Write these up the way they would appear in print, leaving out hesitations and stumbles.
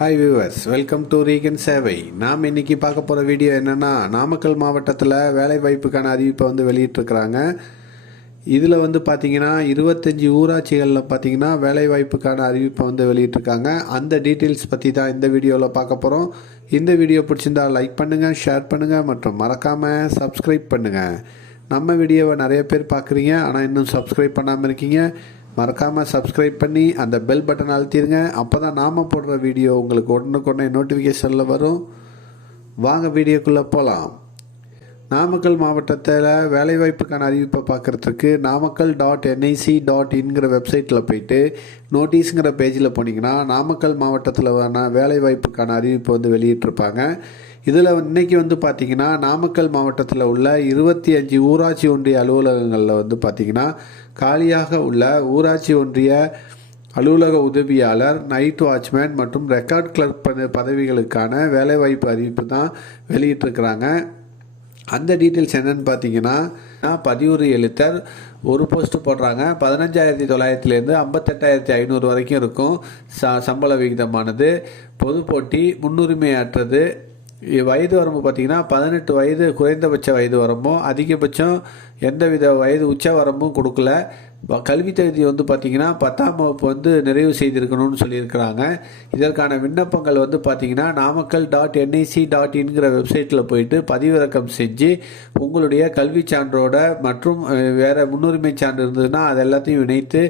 Hi viewers, welcome to ரீகன் சேவை. நாம் இன்றைக்கி பார்க்க போகிற வீடியோ என்னென்னா, நாமக்கல் மாவட்டத்தில் வேலைவாய்ப்புக்கான அறிவிப்பை வெளியிட்டிருக்கிறாங்க. இதில் பார்த்தீங்கன்னா 25 ஊராட்சிகளில் பார்த்தீங்கன்னா வேலைவாய்ப்புக்கான அறிவிப்பை வெளியிட்டிருக்காங்க. அந்த டீட்டெயில்ஸ் பற்றி தான் இந்த வீடியோவில் பார்க்க போகிறோம். இந்த வீடியோ பிடிச்சிருந்தா லைக் பண்ணுங்கள், ஷேர் பண்ணுங்கள் மற்றும் மறக்காமல் சப்ஸ்கிரைப் பண்ணுங்கள். நம்ம வீடியோவை நிறைய பேர் பார்க்குறீங்க, ஆனால் இன்னும் சப்ஸ்கிரைப் பண்ணாமல் இருக்கீங்க. மறக்காமல் சப்ஸ்கிரைப் பண்ணி அந்த பெல் பட்டன் அழுத்திடுங்க. அப்போ தான் நாம் போடுற வீடியோ உங்களுக்கு உடனுக்குடனே நோட்டிஃபிகேஷனில் வரும். வாங்க வீடியோக்குள்ளே போகலாம். நாமக்கல் மாவட்டத்தில் வேலைவாய்ப்புக்கான அறிவிப்பை பார்க்குறதுக்கு namakal.nic.inங்கிற வெப்சைட்டில் போயிட்டு நோட்டீஸுங்கிற பேஜில் போனீங்கன்னா நாமக்கல் மாவட்டத்தில் வேலைவாய்ப்புக்கான அறிவிப்பை வெளியிட்டிருப்பாங்க. இதில் இன்றைக்கி பார்த்தீங்கன்னா நாமக்கல் மாவட்டத்தில் உள்ள 25 ஊராட்சி ஒன்றிய அலுவலகங்களில் பார்த்தீங்கன்னா காலியாக உள்ள ஊராட்சி ஒன்றிய அலுவலக உதவியாளர், நைட் வாட்ச்மேன் மற்றும் ரெக்கார்ட் கிளர்க் பதவிகளுக்கான வேலைவாய்ப்பு அறிவிப்பு தான் வெளியிட்டிருக்கிறாங்க. அந்த டீட்டெயில்ஸ் என்னென்னு பார்த்தீங்கன்னா, பதிவுறு எழுத்தர் ஒரு போஸ்ட்டு போடுறாங்க. 15,900 58,500 வரைக்கும் இருக்கும். சம்பள விகிதமானது. பொது போட்டி, முன்னுரிமையற்றது. வயது வரம்பு பார்த்திங்கன்னா 18 வயது குறைந்தபட்ச வயது வரம்பும் அதிகபட்சம் எந்தவித வயது உச்ச வரம்பும் கொடுக்கல. கல்வி தகுதி பார்த்திங்கன்னா 10ஆம் வகுப்பு நிறைவு செய்திருக்கணும்னு சொல்லியிருக்கிறாங்க. இதற்கான விண்ணப்பங்கள் பார்த்திங்கன்னா namakal.nic.inங்கிற வெப்சைட்டில் போயிட்டு பதிவிறக்கம் செஞ்சு உங்களுடைய கல்வி சான்றோட மற்றும் வேறு முன்னுரிமை சான்று இருந்ததுன்னா அது எல்லாத்தையும் இணைத்து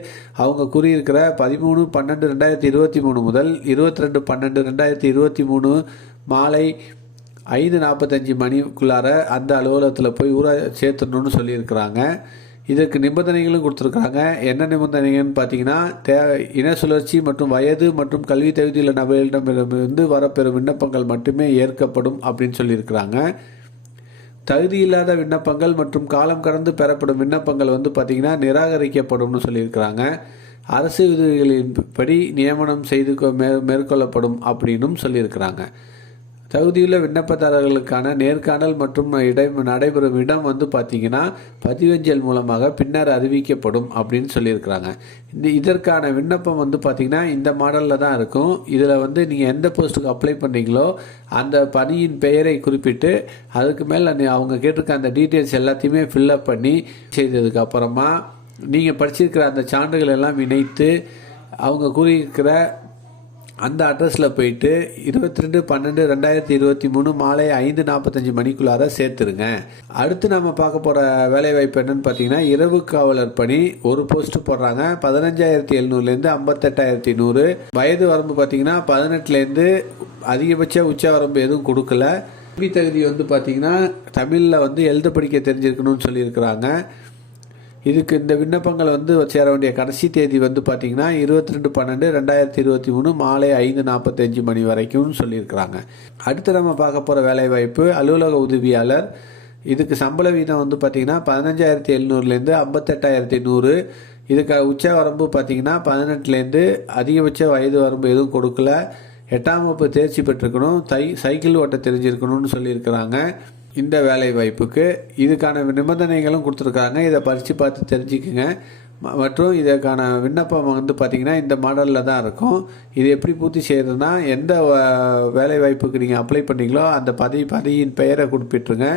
அவங்க கூறியிருக்கிற 13/12/2023 முதல் 22/12/2023 மாலை 5:45 மணிக்குள்ளார அந்த அலுவலகத்தில் போய் சேர்த்துடணும்னு சொல்லியிருக்கிறாங்க. இதற்கு நிபந்தனைகளும் கொடுத்துருக்காங்க. என்ன நிபந்தனைகள்னு பார்த்தீங்கன்னா, இன சுழற்சி மற்றும் வயது மற்றும் கல்வி தகுதியுள்ள நபர்களிடமிருந்து வரப்பெறும் விண்ணப்பங்கள் மட்டுமே ஏற்கப்படும் அப்படின்னு சொல்லியிருக்கிறாங்க. தகுதியில்லாத விண்ணப்பங்கள் மற்றும் காலம் கடந்து பெறப்படும் விண்ணப்பங்கள் பார்த்தீங்கன்னா நிராகரிக்கப்படும்னு சொல்லியிருக்கிறாங்க. அரசு விதிகளின்படி நியமனம் செய்து மேற்கொள்ளப்படும் அப்படின்னும் சொல்லியிருக்கிறாங்க. தகுதியுள்ள விண்ணப்பதாரர்களுக்கான நேர்காணல் மற்றும் நடைபெறும் இடம் பார்த்தீங்கன்னா பதிவஞ்சல் மூலமாக பின்னர் அறிவிக்கப்படும் அப்படின்னு சொல்லியிருக்கிறாங்க. இதற்கான விண்ணப்பம் பார்த்தீங்கன்னா இந்த மாடலில் தான் இருக்கும். இதில் நீங்கள் எந்த போஸ்ட்டுக்கு அப்ளை பண்ணுறீங்களோ அந்த பணியின் பெயரை குறிப்பிட்டு அதுக்கு மேலே அவங்க கேட்டிருக்க அந்த டீட்டெயில்ஸ் எல்லாத்தையுமே ஃபில்லப் பண்ணி செய்ததுக்கு அப்புறமா நீங்கள் படிச்சிருக்கிற அந்த சான்றுகள் எல்லாம் இணைத்து அவங்க கூறியிருக்கிற அந்த அட்ரஸில் போயிட்டு 22/12/2023 மாலை 5:45 மணிக்குள்ளார சேர்த்துருங்க. அடுத்து நம்ம பார்க்க போகிற வேலைவாய்ப்பு என்னன்னு பார்த்தீங்கன்னா, இரவு காவலர் பணி ஒரு போஸ்ட்டு போடுறாங்க. 15,700 58,100. வயது வரம்பு பார்த்தீங்கன்னா 18 அதிகபட்ச உச்ச வரம்பு எதுவும் கொடுக்கல. கல்வி தகுதி பார்த்தீங்கன்னா தமிழில் எழுத படிக்க தெரிஞ்சிருக்கணும்னு சொல்லியிருக்கிறாங்க. இதுக்கு இந்த விண்ணப்பங்கள் சேர வேண்டிய கடைசி தேதி பார்த்தீங்கன்னா 22/12/2023 மாலை 5:45 மணி வரைக்கும் சொல்லியிருக்கிறாங்க. அடுத்து நம்ம பார்க்க போகிற வேலைவாய்ப்பு அலுவலக உதவியாளர். இதுக்கு சம்பள வீதம் பார்த்தீங்கன்னா 15,700 58,100. இதுக்கு உச்ச வரம்பு பார்த்தீங்கன்னா 18 அதிகபட்ச வயது வரம்பு எதுவும் கொடுக்கல. 8ஆம் வகுப்பு தேர்ச்சி பெற்றிருக்கணும். சைக்கிள் ஓட்ட தெரிஞ்சிருக்கணும்னு சொல்லியிருக்கிறாங்க. இந்த வேலை வாய்ப்புக்கு இதுக்கான நிபந்தனைகளும் கொடுத்துருக்காங்க. இதை பரித்து பார்த்து தெரிஞ்சுக்குங்க. மற்றும் இதற்கான விண்ணப்பம் பார்த்திங்கன்னா இந்த மாடலில் தான் இருக்கும். இது எப்படி பூர்த்தி செய்கிறதுனா, எந்த வேலை வாய்ப்புக்கு நீங்கள் அப்ளை பண்ணீங்களோ அந்த பதவியின் பெயரை குறிப்பிட்ருங்க.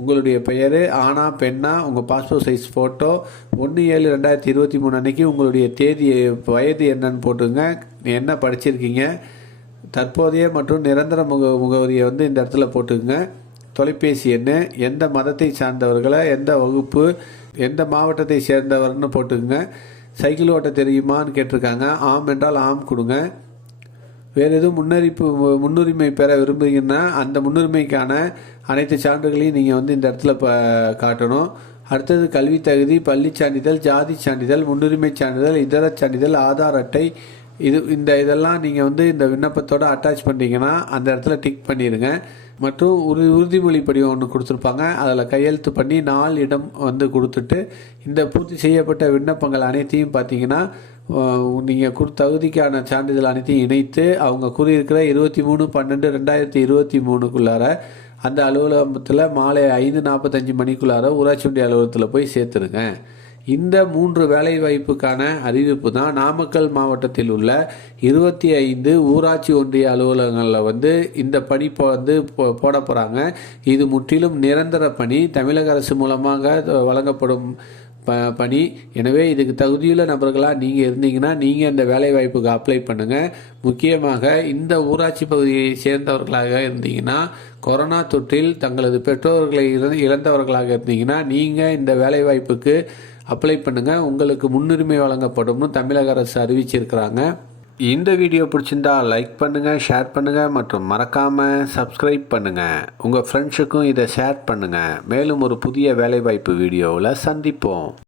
உங்களுடைய பெயர் ஆணா பெண்ணா, உங்கள் பாஸ்போர்ட் சைஸ் ஃபோட்டோ, 1/7/2023 அன்றைக்கி உங்களுடைய தேதி, வயது என்னன்னு போட்டுங்க. என்ன படிச்சிருக்கீங்க, தற்போதைய மற்றும் நிரந்தர முகவரியை இந்த இடத்துல போட்டுங்க. தொலைபேசி எண், எந்த மதத்தை சார்ந்தவர்களை, எந்த வகுப்பு, எந்த மாவட்டத்தை சேர்ந்தவர்னு போட்டுக்குங்க. சைக்கிள் ஓட்ட தெரியுமான்னு கேட்டிருக்காங்க. ஆம் என்றால் ஆம் கொடுங்க. வேறு எதுவும் முன்னுரிமை பெற விரும்புகிறீங்கன்னா அந்த முன்னுரிமைக்கான அனைத்து சான்றுகளையும் நீங்கள் இந்த இடத்துல காட்டணும். அடுத்தது கல்வி தகுதி, பள்ளி சான்றிதழ், ஜாதி சான்றிதழ், முன்னுரிமை சான்றிதழ், இதர சான்றிதழ், ஆதார் அட்டை, இதெல்லாம் நீங்கள் இந்த விண்ணப்பத்தோடு அட்டாச் பண்ணிங்கன்னா அந்த இடத்துல டிக் பண்ணிடுங்க. மற்றும் உறுதிமொழி படிவம் ஒன்று கொடுத்துருப்பாங்க. அதில் கையெழுத்து பண்ணி 4 இடம் கொடுத்துட்டு இந்த பூர்த்தி செய்யப்பட்ட விண்ணப்பங்கள் அனைத்தையும் பார்த்தீங்கன்னா நீங்கள் தகுதிக்கான சான்றிதழ் அனைத்தையும் இணைத்து அவங்க கூறியிருக்கிற 23/12/2023 அந்த அலுவலகத்தில் மாலை 5:45 மணிக்குள்ளார ஊராட்சி ஒன்றிய அலுவலகத்தில் போய் சேர்த்துருங்க. இந்த 3 வேலைவாய்ப்புக்கான அறிவிப்பு தான் நாமக்கல் மாவட்டத்தில் உள்ள 25 ஊராட்சி ஒன்றிய அலுவலகங்களில் இந்த பணி போட போகிறாங்க. இது முற்றிலும் நிரந்தர பணி, தமிழக அரசு மூலமாக வழங்கப்படும் பணி. எனவே இதுக்கு தகுதியுள்ள நபர்களாக நீங்கள் இருந்தீங்கன்னா நீங்கள் இந்த வேலைவாய்ப்புக்கு அப்ளை பண்ணுங்கள். முக்கியமாக இந்த ஊராட்சி பகுதியை சேர்ந்தவர்களாக இருந்தீங்கன்னா, கொரோனா தொற்றில் தங்களது பெற்றோர்களை இழந்தவர்களாக இருந்தீங்கன்னா நீங்கள் இந்த வேலைவாய்ப்புக்கு அப்ளை பண்ணுங்கள். உங்களுக்கு முன்னுரிமை வழங்கப்படும்னு தமிழக அரசு அறிவிச்சிருக்கிறாங்க. இந்த வீடியோ பிடிச்சிருந்தா லைக் பண்ணுங்கள், ஷேர் பண்ணுங்கள் மற்றும் மறக்காமல் சப்ஸ்கிரைப் பண்ணுங்கள். உங்கள் ஃப்ரெண்ட்ஸுக்கும் இதை ஷேர் பண்ணுங்கள். மேலும் ஒரு புதிய வேலைவாய்ப்பு வீடியோவில் சந்திப்போம்.